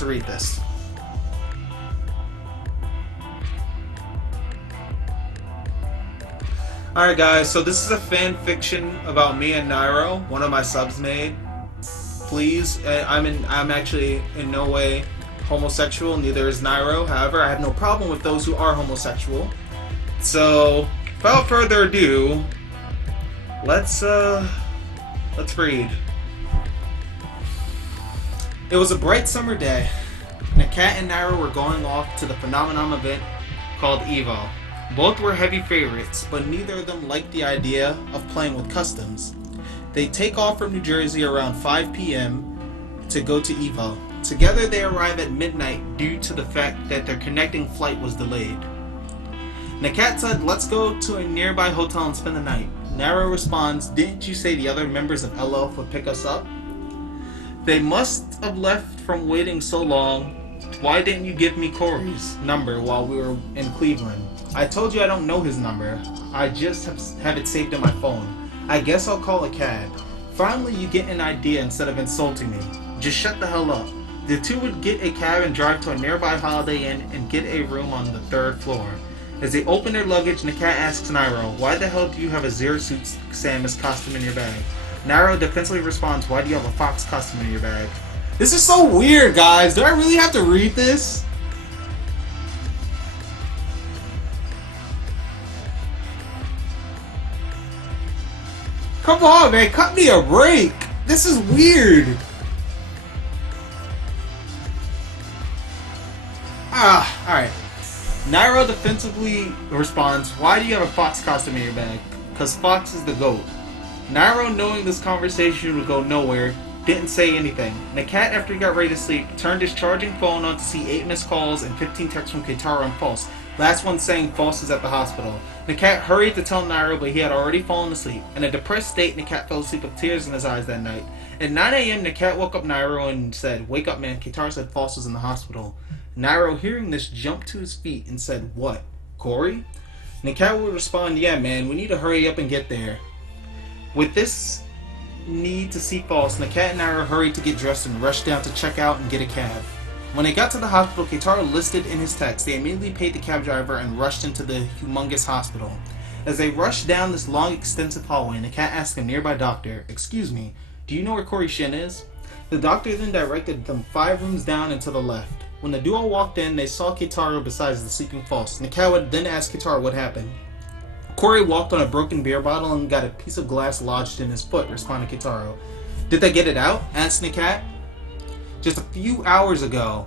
to read this. Alright guys, so this is a fan fiction about me and Nairo, one of my subs made. Please, I'm actually in no way homosexual, neither is Nairo. However, I have no problem with those who are homosexual. So, without further ado, let's read. It was a bright summer day. Nakat and Nairo were going off to the phenomenon event called Evo. Both were heavy favorites, but neither of them liked the idea of playing with customs. They take off from New Jersey around 5 p.m. to go to Evo. Together they arrive at midnight due to the fact that their connecting flight was delayed. Nakat said, "Let's go to a nearby hotel and spend the night." Nairo responds, "Didn't you say the other members of LF would pick us up? They must have left from waiting so long. Why didn't you give me Corey's number while we were in Cleveland?" "I told you I don't know his number. I just have it saved in my phone. I guess I'll call a cab." Finally, you get an idea instead of insulting me. Just shut the hell up. The two would get a cab and drive to a nearby Holiday Inn and get a room on the 3rd floor. As they open their luggage, Nakat asks Nairo, "Why the hell do you have a Zero Suit Samus costume in your bag?" Nairo defensively responds, "Why do you have a Fox costume in your bag?" This is so weird, guys. Do I really have to read this? Come on, man. Cut me a break. This is weird. Alright. Nairo defensively responds, "Why do you have a Fox costume in your bag?" "Because Fox is the GOAT." Nairo, knowing this conversation would go nowhere, didn't say anything. Nakat, after he got ready to sleep, turned his charging phone on to see 8 missed calls and 15 texts from Kitaro and False. Last one saying False is at the hospital. Nakat hurried to tell Nairo, but he had already fallen asleep. In a depressed state, Nakat fell asleep with tears in his eyes that night. At 9 a.m., Nakat woke up Nairo and said, "Wake up, man. Kitaro said False was in the hospital." Nairo, hearing this, jumped to his feet and said, "What? Corey?" Nakat would respond, "Yeah, man. We need to hurry up and get there." With this need to see False, Nakat and Nairo hurried to get dressed and rushed down to check out and get a cab. When they got to the hospital, Kitaro listed in his text. They immediately paid the cab driver and rushed into the humongous hospital. As they rushed down this long, extensive hallway, Nakat asked a nearby doctor, "Excuse me, do you know where Corey Shin is?" The doctor then directed them 5 rooms down and to the left. When the duo walked in, they saw Kitaro besides the sleeping False. Nakat would then ask Kitaro what happened. "Corey walked on a broken beer bottle and got a piece of glass lodged in his foot," responded Kitaro. "Did they get it out?" asked Nakat. "Just a few hours ago,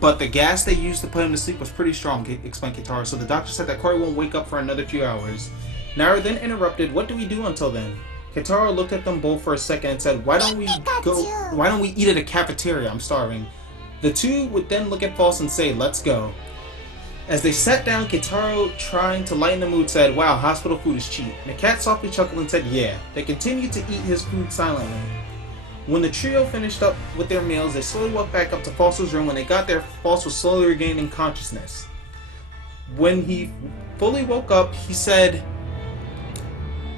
but the gas they used to put him to sleep was pretty strong," explained Kitaro, "so the doctor said that Corey won't wake up for another few hours." Nairo then interrupted, "What do we do until then?" Kitaro looked at them both for a second and said, Why don't we eat at a cafeteria? I'm starving." The two would then look at False and say, "Let's go." As they sat down, Kitaro, trying to lighten the mood, said, "Wow, hospital food is cheap." Nakat softly chuckled and said, "Yeah." They continued to eat his food silently. When the trio finished up with their meals, they slowly walked back up to False's room. When they got there, False was slowly regaining consciousness. When he fully woke up, he said,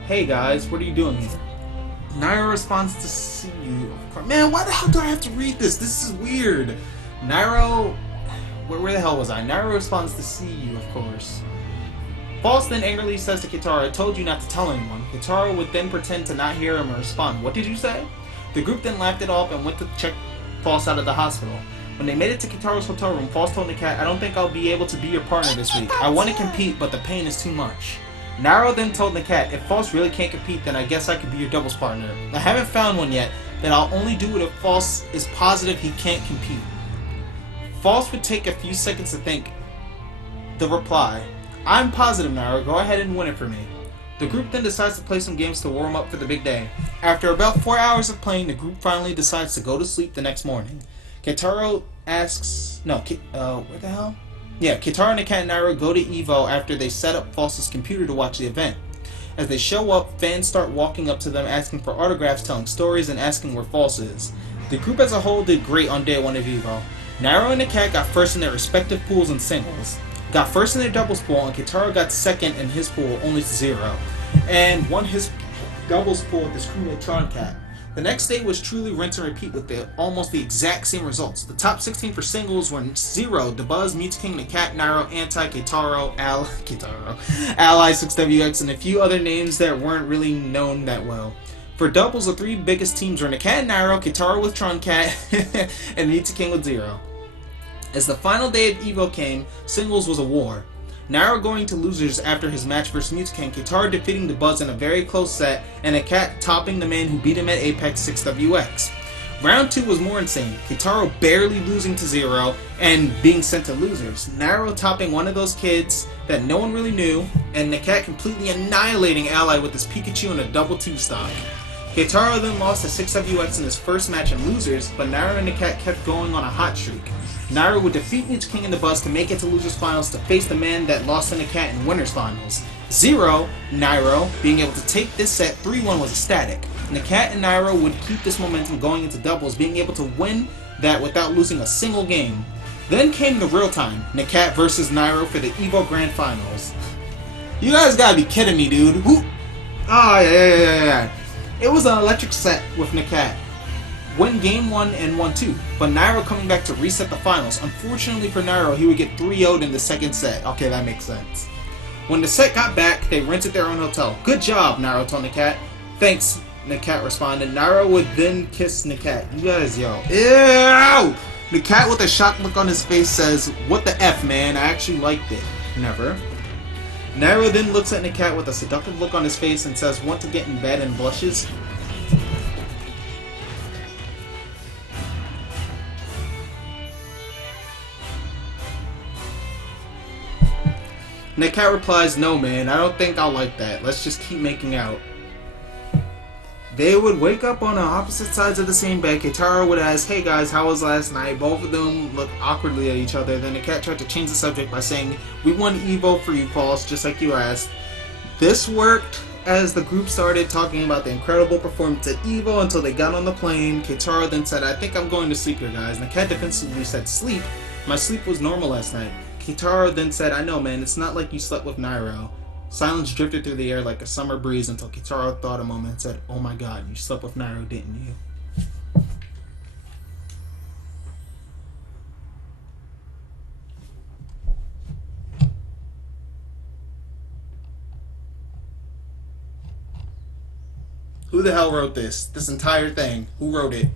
"Hey guys, what are you doing here?" Nairo responds, "To see you, of course." Man, why the hell do I have to read this? This is weird. Nairo... Where the hell was I? Nairo responds, "To see you, of course." False then angrily says to Kitaro, "I told you not to tell anyone." Kitaro would then pretend to not hear him and respond, "What did you say?" The group then laughed it off and went to check False out of the hospital. When they made it to Kitaro's hotel room, False told Nakat, "I don't think I'll be able to be your partner this week. I want to compete, but the pain is too much." Nairo then told Nakat, "If False really can't compete, then I guess I could be your doubles partner. I haven't found one yet, but I'll only do it if False is positive he can't compete." False would take a few seconds to think. The reply, "I'm positive, Nairo. Go ahead and win it for me." The group then decides to play some games to warm up for the big day. After about 4 hours of playing, the group finally decides to go to sleep the next morning. Kitaro asks... where the hell? Yeah, Kitaro, Nakat, and Nairo go to Evo after they set up False's computer to watch the event. As they show up, fans start walking up to them asking for autographs, telling stories, and asking where False is. The group as a whole did great on day 1 of Evo. Nairo and Nakat got first in their respective pools and singles. Got first in their doubles pool, and Kitaro got second in his pool, only 0. And won his doubles pool with his crewmate Tron Cat. The next day was truly rinse and repeat with almost the exact same results. The top 16 for singles were Zero, DeBuzz, Mewtwo Nakat, Nairo, Anti, Ally, 6WX, and a few other names that weren't really known that well. For doubles, the three biggest teams were Nakat and Nairo, Kitaro with Troncat, and Mewtwo with Zero. As the final day of EVO came, singles was a war. Nairo going to losers after his match versus Mewtwo, Kitaro defeating DeBuzz in a very close set, and Nakat topping the man who beat him at Apex 6WX. Round 2 was more insane, Kitaro barely losing to Zero and being sent to losers, Nairo topping one of those kids that no one really knew, and Nakat completely annihilating Ally with his Pikachu in a double 2-stock. Kitaro then lost to 6WX in his first match in losers, but Nairo and Nakat kept going on a hot streak. Nairo would defeat Mewtwo in the Buzz to make it to losers finals to face the man that lost to Nakat in winners finals. Zero, Nairo, being able to take this set 3-1 was ecstatic. Nakat and Nairo would keep this momentum going into doubles, being able to win that without losing a single game. Then came the real time, Nakat versus Nairo for the EVO Grand Finals. You guys gotta be kidding me, dude. Who? Yeah. It was an electric set with Nakat. Win game 1 and 1-2, but Nairo coming back to reset the finals. Unfortunately for Nairo, he would get 3-0'd in the second set. Okay, that makes sense. When the set got back, they rented their own hotel. Good job, Nairo told Nakat. Thanks, Nakat responded. Nairo would then kiss Nakat. You guys, yo. Ew! Nakat with a shocked look on his face says, "What the F, man? I actually liked it." Never. Nairo then looks at Nakat with a seductive look on his face and says, "Want to get in bed?" and blushes. Nakat replies, "No man, I don't think I'll like that. Let's just keep making out." They would wake up on the opposite sides of the same bed. Kitaro would ask, "Hey guys, how was last night?" Both of them looked awkwardly at each other. Then Nakat tried to change the subject by saying, "We won EVO for you, Pulse, just like you asked." This worked as the group started talking about the incredible performance at EVO until they got on the plane. Kitaro then said, "I think I'm going to sleep here, guys." Nakat defensively said, "Sleep? My sleep was normal last night." Kitaro then said, "I know, man, it's not like you slept with Nairo." Silence drifted through the air like a summer breeze until Kitaro thought a moment and said, "Oh my god, you slept with Nairo, didn't you?" Who the hell wrote this? This entire thing. Who wrote it?